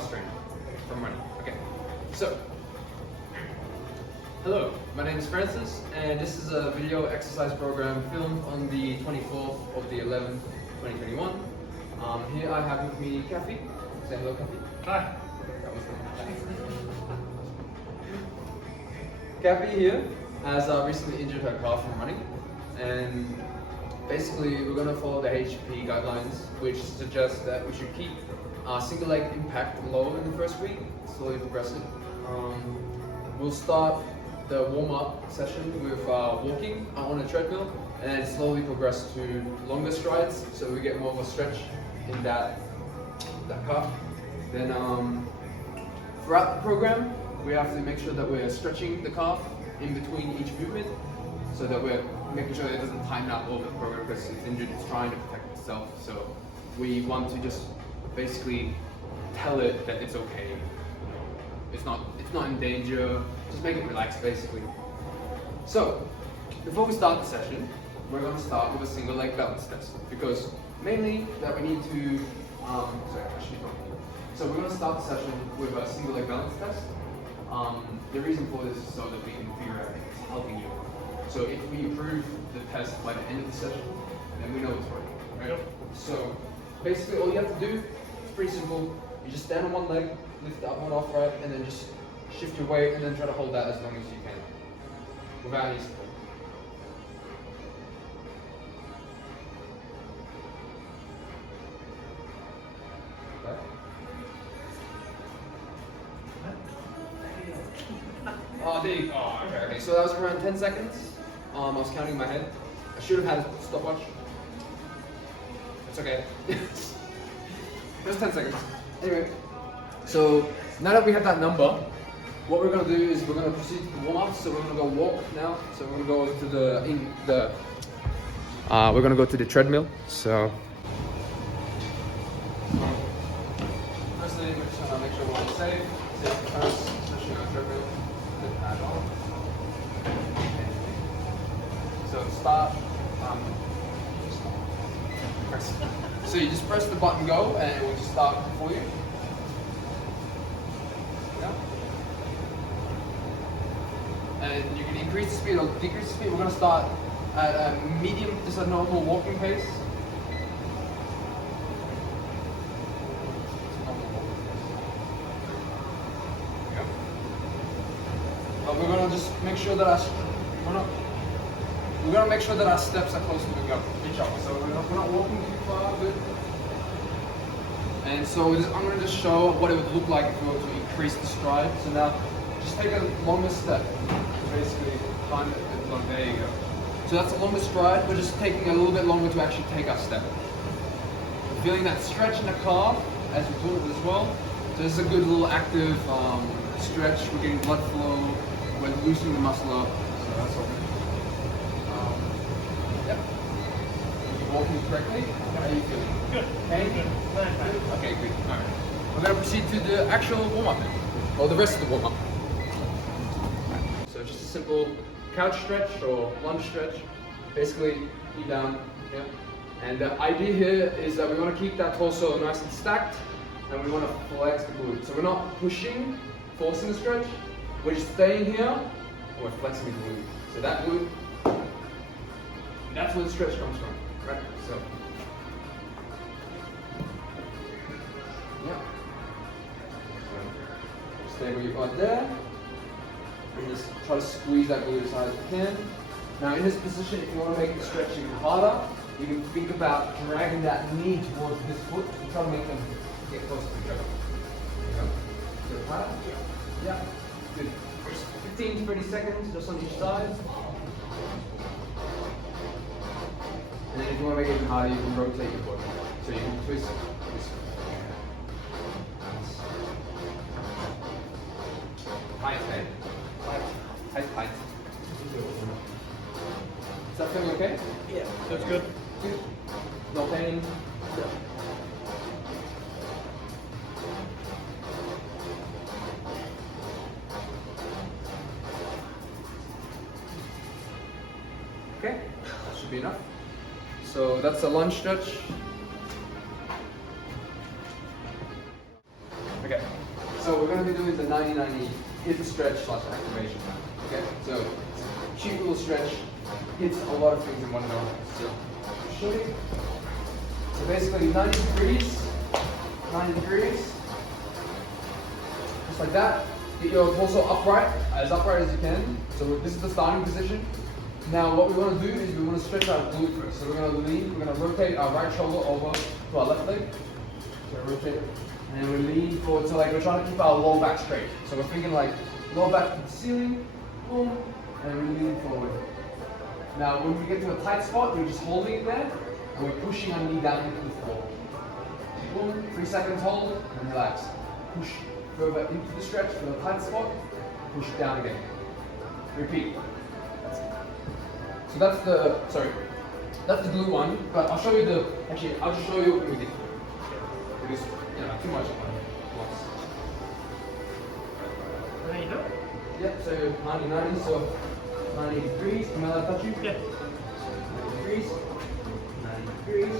calf strain from running. Okay, so hello, my name is Francis, and this is a video exercise program filmed on the 24th of the 11th, 2021. Here I have with me Kathy. Say hello, Kathy. Hi. That was Kathy here has recently injured her calf from running, and basically we're going to follow the HP guidelines, which suggest that we should keep single leg impact low in the first week, slowly progressive. We'll start the warm-up session with walking on a treadmill, and then slowly progress to longer strides, so we get more of a stretch in that calf. Then throughout the program, we have to make sure that we're stretching the calf in between each movement, so that we're making sure that it doesn't tighten up over the program because it's injured, it's trying to protect itself. So we want to just basically tell it that it's okay. It's not in danger. Just make it relax, basically. So before we start the session, we're going to start with a single leg balance test, because mainly that we need to. So we're going to start the session with a single leg balance test. The reason for this is so that we can figure out if it's helping you. So if we improve the test by the end of the session, then we know it's working, right? Yep. So basically all you have to do is pretty simple. You just stand on one leg, lift up one off, right, and then just shift your weight and then try to hold that as long as you can without any support. Oh, there you go. Oh, okay. So that was around 10 seconds. I was counting in my head. I should have had a stopwatch. It's okay. It was 10 seconds. Anyway, so now that we have that number, what we're going to do is we're going to proceed to the warm-up. So we're going to go walk now. So we're going to go to we're going to go to the treadmill. So firstly, we're just going to make sure we're all safe. Safety first, especially on a treadmill. So start. Press. So you just press the button go, and it will just start for you. Yeah. And you can increase the speed or decrease the speed. We're going to start at a medium, just a normal walking pace. We're gonna just make sure that our steps are close to each other. So we're not walking too far. Good. And so I'm gonna just show what it would look like if we were to increase the stride. So now, just take a longer step. Basically, find it long. There you go. So that's a longer stride. We're just taking a little bit longer to actually take our step. We're feeling that stretch in the calf as we do it as well. So this is a good little active stretch. We're getting blood flow. We're loosening the muscle up, so that's all good. Yep. You're walking correctly. How are you feeling? Good. Okay? Good. Okay, good. Alright. We're going to proceed to the actual warm-up now, or the rest of the warm-up. So just a simple couch stretch or lunge stretch. Basically, knee down. Yeah. And the idea here is that we want to keep that torso nice and stacked, and we want to flex the glute. So we're not pushing, forcing the stretch. We're just staying here, and we're flexing the glute. So that glute, that's where the stretch comes from, right? So, yeah. Stay where you are there, and just try to squeeze that glute as hard as you can. Now in this position, if you want to make the stretch even harder, you can think about dragging that knee towards this foot and try to make them get close to each other. There you go. Harder? Yeah. Good. 15 to 30 seconds just on each side. And then if you want to make it even harder, you can rotate your body. So you can twist. Tight, okay? Tight. Is that feeling okay? Yeah, that's good. Good. No pain? Yeah. Okay, that should be enough. So that's a lunge stretch. Okay, so we're going to be doing the 90-90 hip stretch / activation now. Okay, so cute little stretch, hits a lot of things in one go. So show you. So basically 90 degrees, just like that. Get your torso upright as you can. So this is the starting position. Now what we want to do is we want to stretch our glute first. So we're going to lean, we're going to rotate our right shoulder over to our left leg. So rotate it. And then we lean forward. So like we're trying to keep our lower back straight. So we're thinking like lower back to the ceiling, boom, and we lean forward. Now when we get to a tight spot, we're just holding it there, and we're pushing our knee down into the floor. Boom, 3 seconds hold, and relax. Push further into the stretch for the tight spot, push down again. Repeat. So that's the glute one, but I'll show you I'll just show you what we did. Because, too much at once. There you go. Yep, so 90-90, so 90 degrees. Can I touch you? Yeah. 90 degrees. 90 degrees.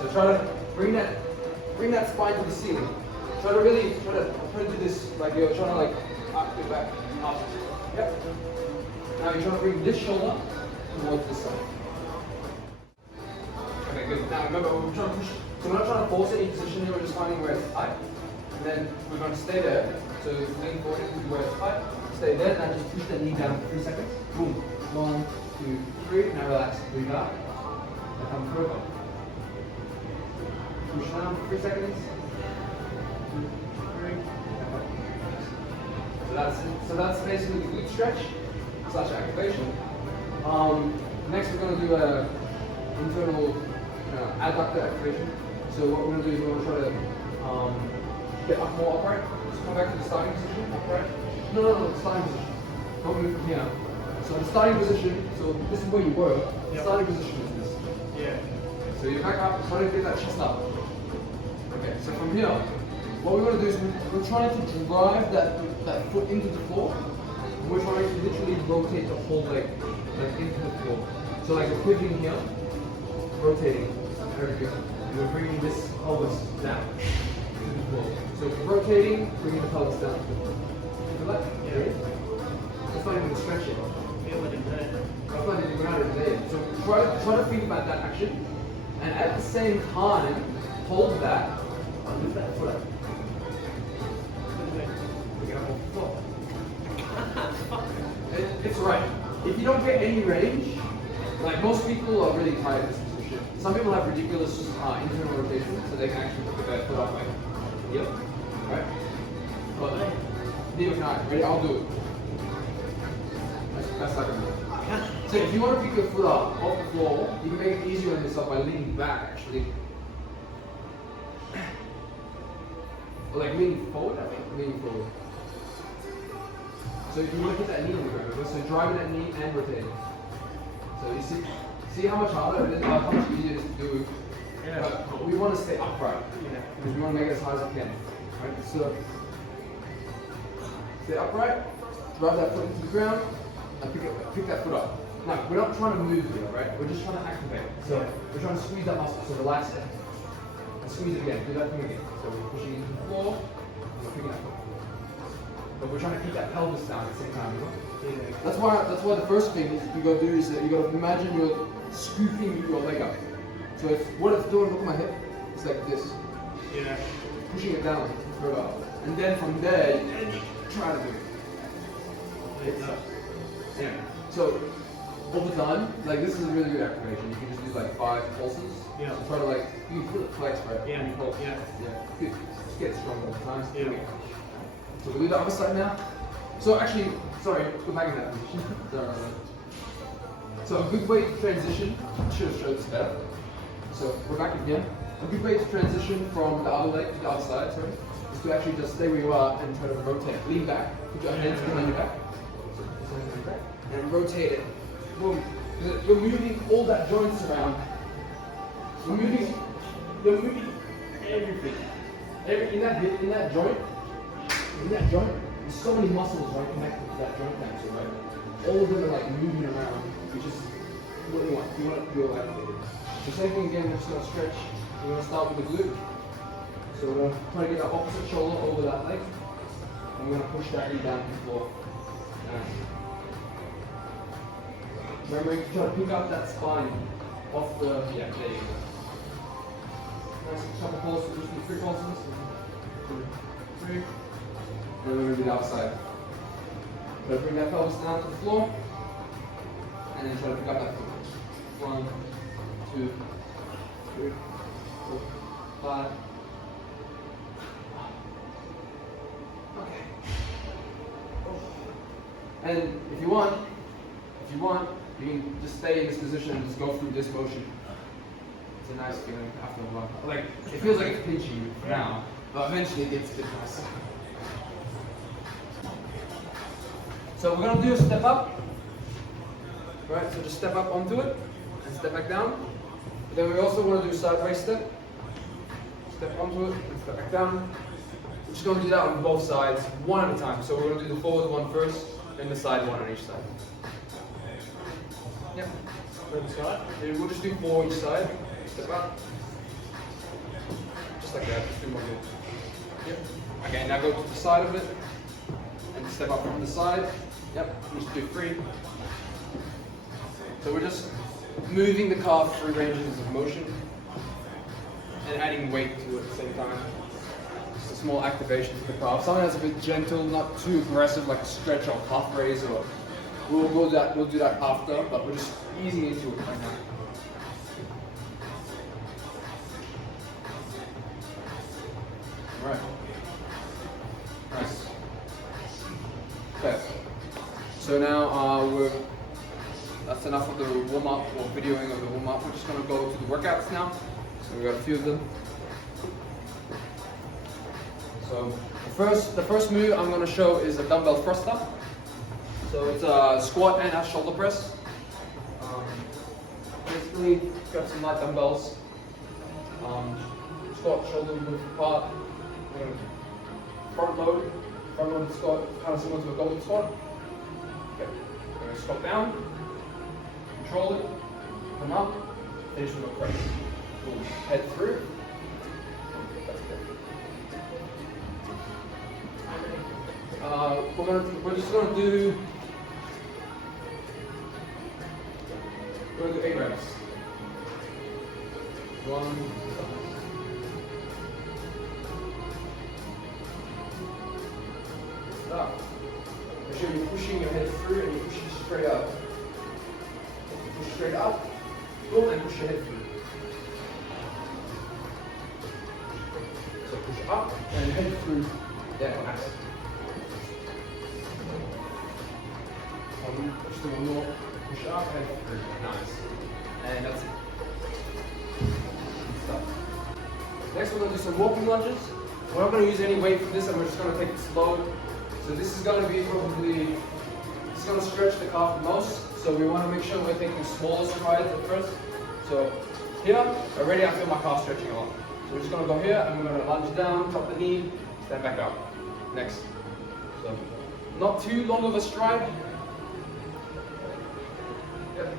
So try to bring that spine to the ceiling. Try to do this like you're trying to like up your back up. Yep. Now you're trying to bring this shoulder towards this side. Okay, good. Now remember we're trying to push. So we're not trying to force any position here. We're just finding where it's tight, and then we're going to stay there. So lean forward into where it's tight. Stay there. Now just push the knee down for 3 seconds. Boom. 1, 2, 3. Now relax. Breathe out. And come further. Push down for 3 seconds. 2, 3. So that's basically the glute stretch / activation. Next we're going to do a internal adductor activation. So what we're going to do is we're going to try to get up more upright. So come back to the starting position, upright. No, the starting position. Don't move from here. So the starting position, so this is where you were. The starting position is this. Yeah. So you're back up, trying to get that chest up. Okay, so from here, what we're going to do is we're trying to drive that foot into the floor. And we're trying to literally rotate the whole leg into the floor. So like we're pivoting here, rotating. Very good. And we're bringing this pelvis down to the floor. So rotating, bringing the pelvis down. Feel that? Yeah. That's not even stretching. Feel it in there. That's not even out of there. So try to think about that action, and at the same time, hold that and lift that foot up. Pick it up off the floor. It's right. If you don't get any range, like most people are really tired of this position. Some people have ridiculous internal rotation, so they can actually put their foot up like, yep, right? But neither can I. Ready? I'll do it. That's like a So if you want to pick your foot up off the floor, you can make it easier on yourself by leaning back actually. Or like leaning forward, I think. Leaning forward. So you want to hit that knee in the ground, so driving that knee and rotating. So you see how much harder it is, how much easier it is to do. Yeah. But we want to stay upright. Yeah. Because we want to make it as high as we can. Right? So stay upright, drive that foot into the ground, and pick that foot up. Now, we're not trying to move here, right? We're just trying to activate. So we're trying to squeeze that muscle, so relax it. And squeeze it again, do that thing again. So we're pushing into the floor, and we're picking that foot. But we're trying to keep that pelvis down at the same time, you know? Yeah. That's why the first thing you gotta do is that you gotta imagine you're scooping your leg up. So what it's doing, look at my hip, it's like this. Yeah. Pushing it down further up. And then from there, you try to do it. Yeah. So over time, like this is a really good activation. You can just do like 5 pulses. Yeah. So try to like, you can feel it flex, right? Yeah. You pulse. Yeah. Good. Just get stronger over time. Yeah. So we'll do the other side now. So actually, sorry, go back in that position. So a good way to transition, I should have showed this better. So we're back again. A good way to transition from the other leg to the other side, sorry, is to actually just stay where you are and try to rotate. Lean back, put your hands behind your back, and rotate it. Boom. You're moving all that joints around. You're moving everything. In that joint, there's so many muscles right connected to that joint connection, right? All of them are like moving around, which is what you want. You want it to feel activated. The same thing again, we're just gonna stretch. We're gonna start with the glute. So So we're going to try to get our opposite shoulder over that leg. And we're going to push that knee down to the floor. Nice. Remember, you try to pick up that spine off the, yeah, there you go. Nice, couple pulses, just do 3 pulses. 1, 2, 3. And then we're going to do the outside. So bring that pelvis down to the floor. And then try to pick up that foot. 1, 2, 3, 4, 5. Okay. And if you want, you can just stay in this position and just go through this motion. It's a nice feeling after a while. Like, it feels like it's pinching you for now, but eventually it gets a bit nicer. So we're gonna do a step up. Right, so just step up onto it and step back down. But then we also want to do a sideways step. Step onto it and step back down. We're just going to do that on both sides, one at a time. So we're going to do the forward one first, then the side one on each side. Yep. Left side. And we'll just do 4 each side. Step up. Just like that, just 2 more good. Yep. Okay, now go to the side of it. And step up from the side. Yep, just do 3. So we're just moving the calf through ranges of motion and adding weight to it at the same time. Just a small activation to the calf. Something that's a bit gentle, not too aggressive, like a stretch or calf raise, or we'll do that after, but we're just easing into it right now. Alright. Nice. Okay. So now that's enough of the warm-up or videoing of the warm-up. We're just going to go to the workouts now. So we've got a few of them. So the first move I'm going to show is a dumbbell thruster. So it's a squat and a shoulder press. Basically, got some light dumbbells. Squat, shoulder move apart. We're going to front load the squat, kind of similar to a golden squat. Okay. We're going to squat down. Control it, come up, finish with a press. Boom. Head through. That's good. We're just gonna do 8 reps. 1. Stop. Make sure you're pushing your head through and you're pushing straight up. Push straight up, pull and push your head through. So push up and head through. Yeah, nice. Push through one more. Push up, head through. Nice. And that's it. Good stuff. Next we're going to do some walking lunges. We're not going to use any weight for this, and we're just going to take it slow. So this is going to be probably, it's going to stretch the calf the most. So we want to make sure we're taking smaller strides at first. So here, already I feel my calf stretching a lot. So we're just going to go here and we're going to lunge down, drop the knee, stand back up. Next. So not too long of a stride. Yep.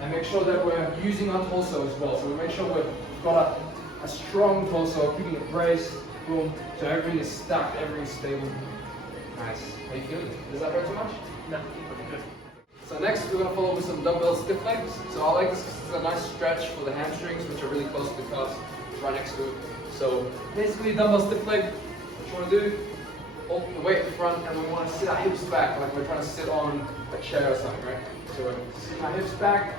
And make sure that we're using our torso as well. So we make sure we've got a strong torso, keeping it braced. Boom. So everything is stacked, everything is stable. Nice. How you feeling? Does that hurt too much? No, good. So next we're going to follow with some dumbbell stiff legs. So I like this because it's a nice stretch for the hamstrings, which are really close to the calves, right next to it. So basically dumbbell stiff leg, what you want to do, hold the weight in front and we want to sit our hips back like we're trying to sit on a chair or something, right? So we're sitting our hips back,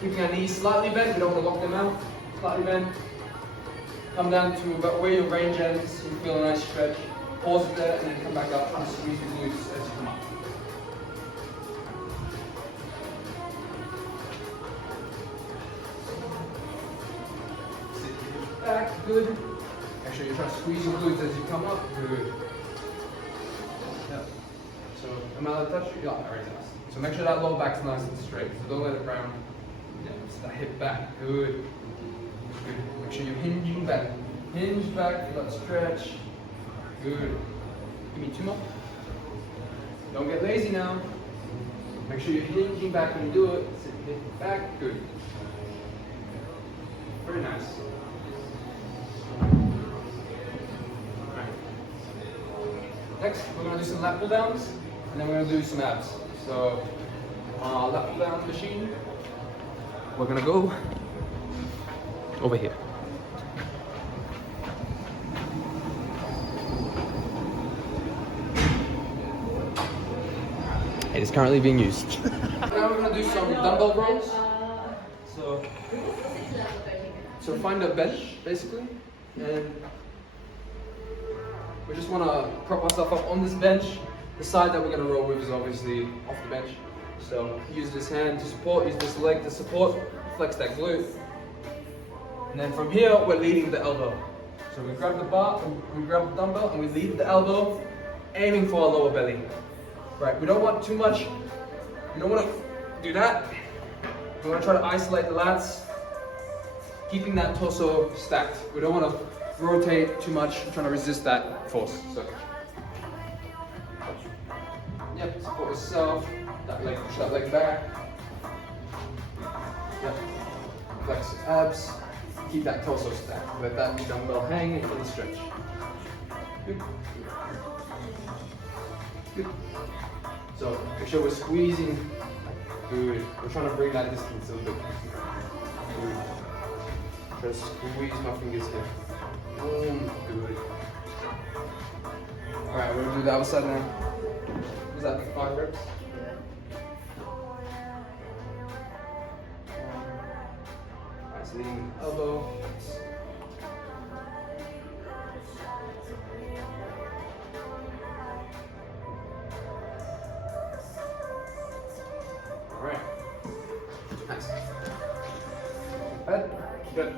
keeping our knees slightly bent, we don't want to lock them out, slightly bent. Come down to about where your range ends, you feel a nice stretch. Pause it there and then come back up and squeeze your glutes as you come up. Back, good. Make sure you try to squeeze your glutes as you come up. Good. Yeah. So, am I allowed to touch you? Yeah, very nice. So make sure that low back's nice and straight. So don't let it round. Yeah, just that hip back. Good. Good. Make sure you're hinging back. Hinge back, feel that stretch. Good. Give me 2 more. Don't get lazy now. Make sure you're hinging back when you do it. Sit hip back. Good. Very nice. Next, we're gonna do some lat pull downs, and then we're gonna do some abs. So, lat pull down machine, we're gonna go over here. It is currently being used. Now we're gonna do some dumbbell rows. So find a bench, basically, and we just want to prop ourselves up on this bench. The side that we're going to row with is obviously off the bench. So use this hand to support, use this leg to support, flex that glute. And then from here, we're leading the elbow. So we grab the bar, we grab the dumbbell, and we lead the elbow, aiming for our lower belly. Right, we don't want too much, we don't want to do that. We want to try to isolate the lats, keeping that torso stacked. We don't want to rotate too much, trying to resist that force. So, yep, support yourself. That leg, push that leg back. Yep, flex abs. Keep that torso stacked. Let that dumbbell hang in the stretch. Good. Good. So make sure we're squeezing. Good. We're trying to bring that distance a little bit. Good. Try to squeeze my fingers here. Good. Alright, we're gonna do the other side now. Was that 5 reps? Alright, so leading the elbow. Alright. Nice. Good.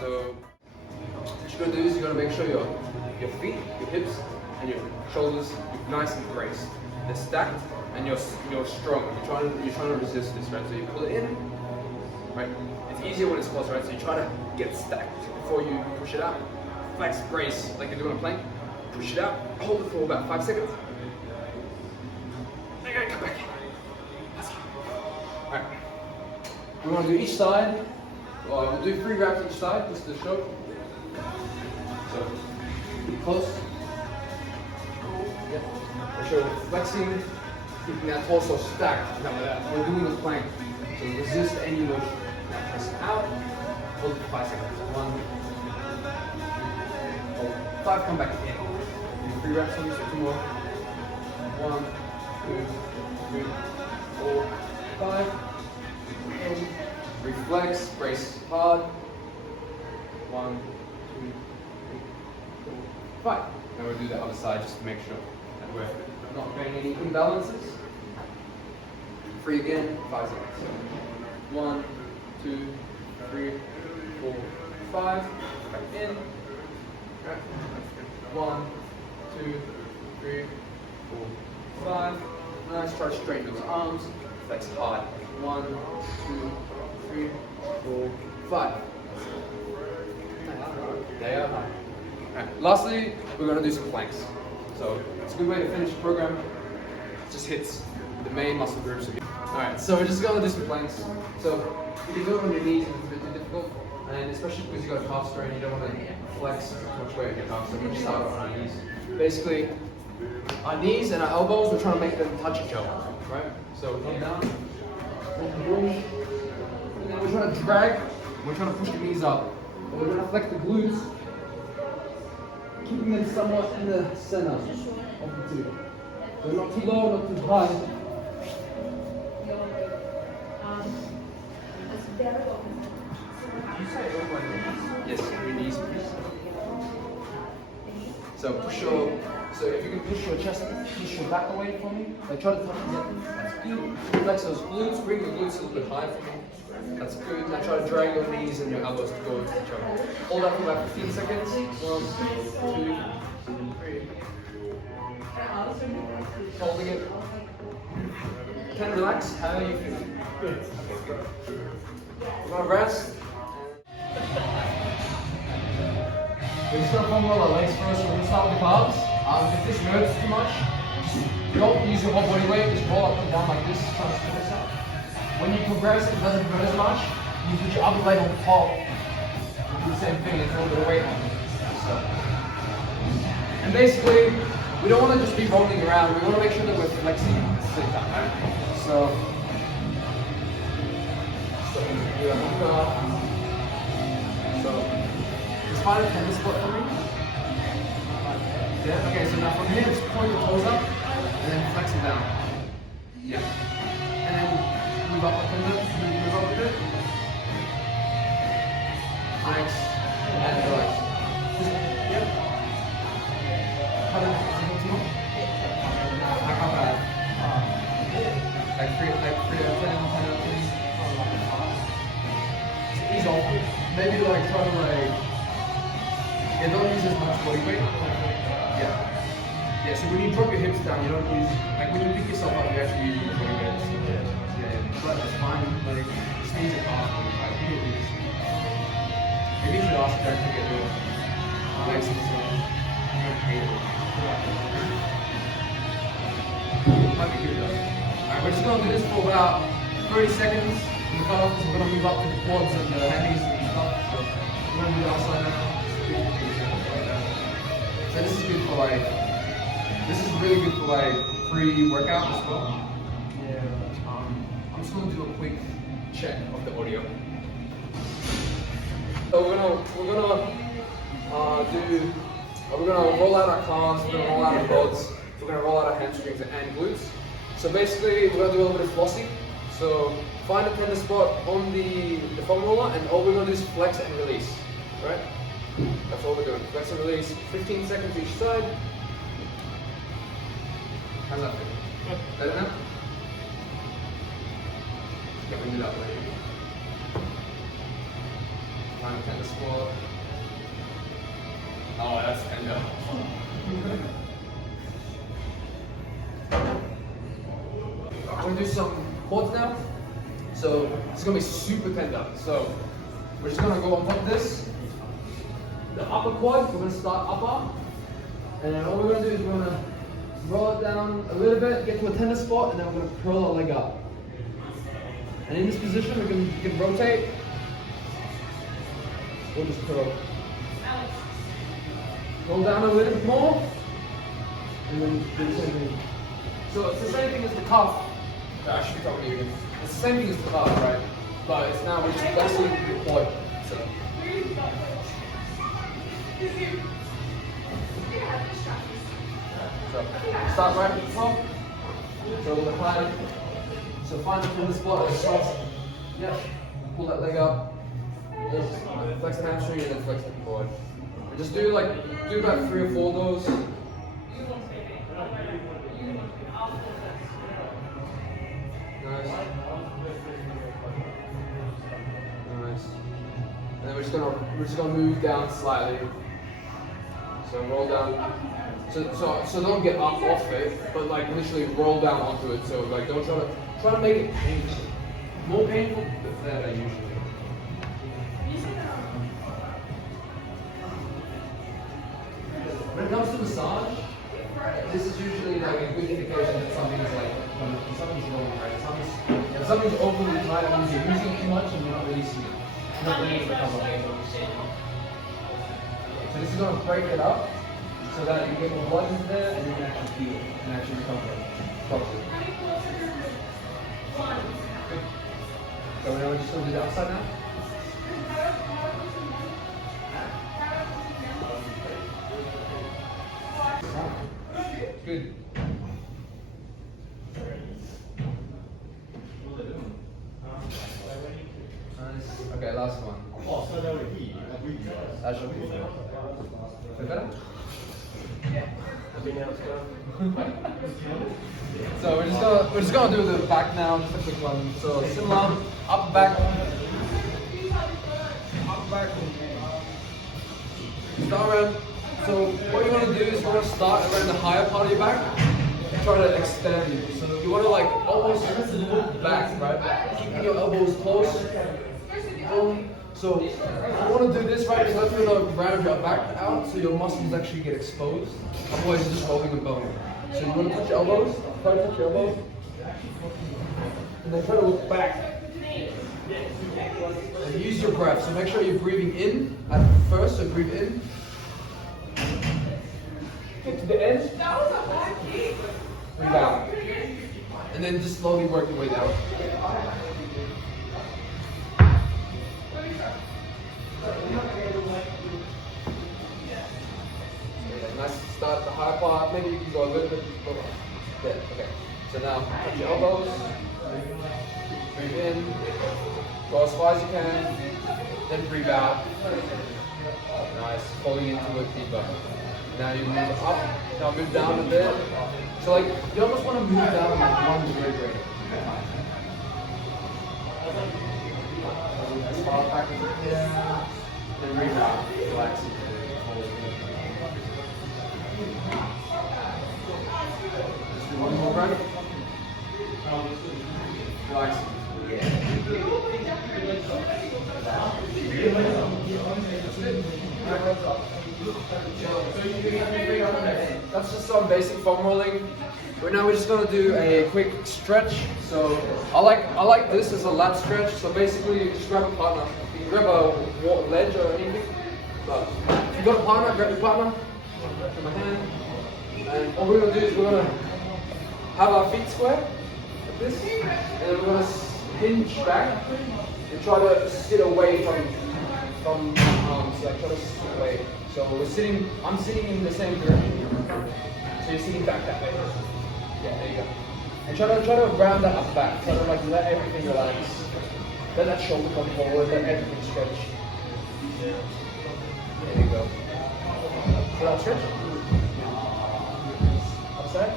So, what you're gonna do is you're gonna make sure your feet, your hips, and your shoulders are nice and braced. They're stacked, and you're strong. You're trying to resist this, right? So you pull it in, right? It's easier when it's close, right? So you try to get stacked before you push it out. Flex, brace, like you're doing a plank. Push it out. Hold it for about 5 seconds. Okay, come back. All right. We want to do each side. We'll do 3 reps each side, just to show. So, be close. Yep. Make sure we're flexing, keeping that torso stacked. We're doing a plank. So resist any motion. Press out. Hold it for 5 seconds. 1, hold 5. Come back in. Do 3 reps on this. 2 more. 1, 2, 3, 4, 5. Reflex, brace hard. 1, 2, 3, 4, 5. Now we'll do the other side just to make sure that we're not creating any imbalances. Free again, 5 seconds. 1, 2, 3, 4, 5. Back in. Right. 1, 2, 3, 4, 5. Nice. Try to straighten those arms. Flex hard. 1, 2, 3, 4, 5. They are high. Alright, lastly, we're going to do some planks. So it's a good way to finish the program. It just hits the main muscle groups. Alright, so we're just going to do some planks. So you can do it on your knees if it's a bit too difficult, and especially because you've got a calf strain, you don't want to flex too much weight in your calf, so we just start on our knees. Basically, our knees and our elbows, we're trying to make them touch each other, right? So come down, and then we're trying to drag, we're trying to push the knees up, and we're trying to flex the glutes, keeping them somewhat in the center of the two. So not too low, not too high. Yes, your knees, please. So so if you can push your chest, push your back away from me. Like try to touch it. That's good. Flex those glutes, bring the glutes a little bit higher for me. That's good. Now try to drag your knees and your elbows to go into each other. Hold that for about 15 seconds. 1, 2, 3. Holding it. You can relax. How are you feeling? Good. Okay, good. We're gonna rest. We're just gonna form our legs first. We're gonna start with the calves. If this hurts too much, don't use your whole body weight. Just roll up and down like this, try to split this out. When you progress, it doesn't hurt as much. You put your upper leg on top. You do the same thing and throw a bit of weight on it. So. And basically, we don't want to just be rolling around. We want to make sure that we're flexing at the same time, right? So do a hump up. So just find a tender spot for me. Yeah. Okay. So now from here, just point your toes up and then flex it down. Yeah. And then move up a tender. Move up a bit. Flex and relax. Yep. How bad? Like 3 out of 10, 10 out of 10. Ease off. Maybe like try to like, yeah, don't use as much body weight. Yeah. Yeah, so when you drop your hips down, you don't use, like when you pick yourself up, you actually use your body weight. Yeah, but it's fine. Like, just needs a calf. Like, you can do this. Maybe you should ask Jack to get your legs and stuff. You don't hate it. Might be good though. Alright, we're just going to do this for about 30 seconds in the cutoff because we're going to move up to the quads and the hammies and stuff. So we're going to do the outside now. So this is good for like, this is really good for like pre-workout as well. Yeah. I'm just going to do a quick check of the audio. So we're gonna roll out our calves, we're gonna roll out our quads, we're gonna roll out our hamstrings and glutes. So basically we're gonna do a little bit of flossing. So find a tender spot on the foam roller and all we're gonna do is flex and release. Right? That's all we're doing. Flex and release, 15 seconds each side. How's that feel? Better now? Yeah, we do that later. Find a tender spot. Oh, that's tender. I'm going to do some quads now. So it's going to be super tender. So we're just going to go on top of this. The upper quad, we're going to start upper. And then all we're going to do is we're going to roll it down a little bit, get to a tender spot, and then we're going to curl our leg up. And in this position, we can rotate. We'll just curl. Roll down a little bit more, and then do the same thing. So it's the same thing as the calf. I should be talking to you again. It's the same thing as the calf, right? But it's now we're just flexing the quad. So start right at the top. So a little bit higher. So find the tender spot or soft. Yeah. Pull that leg up. Just flex the hamstring and then flex the quad. And just do about 3 or 4 of those. Nice. Nice. And then we're just gonna move down slightly. So roll down. So don't get up off it, but like literally roll down onto it. So like don't try to make it painful. More painful than that usually. When it comes to massage, this is usually like a good indication that something's wrong, right? If something's overly tight, that means you're using it too much and you're not releasing it. You're not letting it recover. So this is going to break it up so that you get more blood into there and you can actually feel it and actually recover properly. Good. So we're just going to do the outside now. Good. Nice. Okay, last one. That should be good. Feel better? So we're just gonna do the back now, just a quick one. So similar, up back. Start around. So what you want to do is you want to start around the higher part of your back and try to extend. So you want to like almost look back, right? Keeping your elbows close. So you want to do this, right? You have to round your back out so your muscles actually get exposed. Otherwise you're just holding a bone. So you want to touch your elbows, try to touch your elbows. And then try to look back. And use your breath. So make sure you're breathing in at first, so breathe in. get to the end, rebound. And then just slowly work your way down. Nice start at the high part. Maybe you can go a little bit lower. There, okay. So now, touch your elbows. Move in. Go as far as you can. Then breathe out. Nice. Falling into it deeper. Now you move up. Now move down a bit. So like, you almost want to move down like one degree. As far back as you can. Then breathe out. Relax. Just do one more breath. Relax. That's just some basic foam rolling. Right now we're just gonna do a quick stretch. So I like this as a lat stretch. So basically you just grab a partner. You can grab a ledge or anything. But if you got a partner, grab your partner. Grab my hand. And all we're gonna do is we're gonna have our feet square like this, and then we're gonna hinge back and try to sit away from arms. Like try to sit away. So I'm sitting in the same direction. So you're sitting back that way. Yeah, there you go. And try to round that up back. Try to like let everything relax. Let that shoulder come forward. Let everything stretch. There you go. So that stretch. Upside.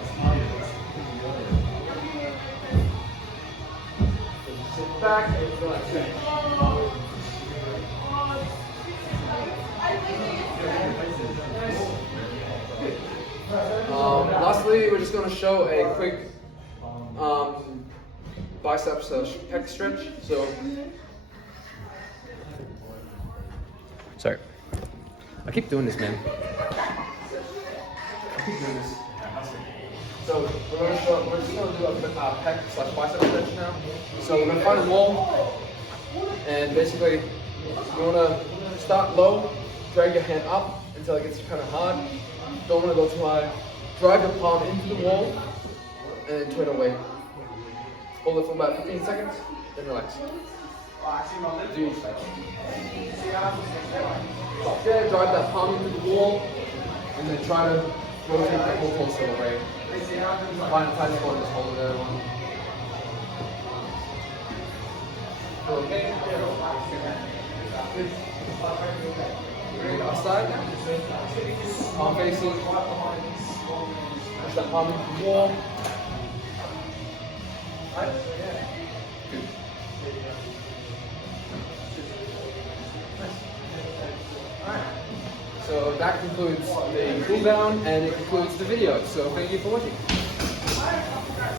Sit back and relax. Lastly, we're just going to show a quick biceps pec stretch. So, sorry, I keep doing this, man. I keep doing this. So we're just going to do a pec / bicep stretch now. So we're going to find a wall, and basically you want to start low, drag your hand up until it gets kind of hard. Don't want to go too high. Drive your palm into the wall and then turn away. Hold it for about 15 seconds, then relax. Do each side. Okay, drive that palm into the wall and then try to rotate the whole torso away. Find a tight spot and just hold it there. Okay. Ready to upside. Palm facing. Push that palm into the wall. Right? Good. Nice. Alright. So that concludes the cool down and it concludes the video. So thank you for watching.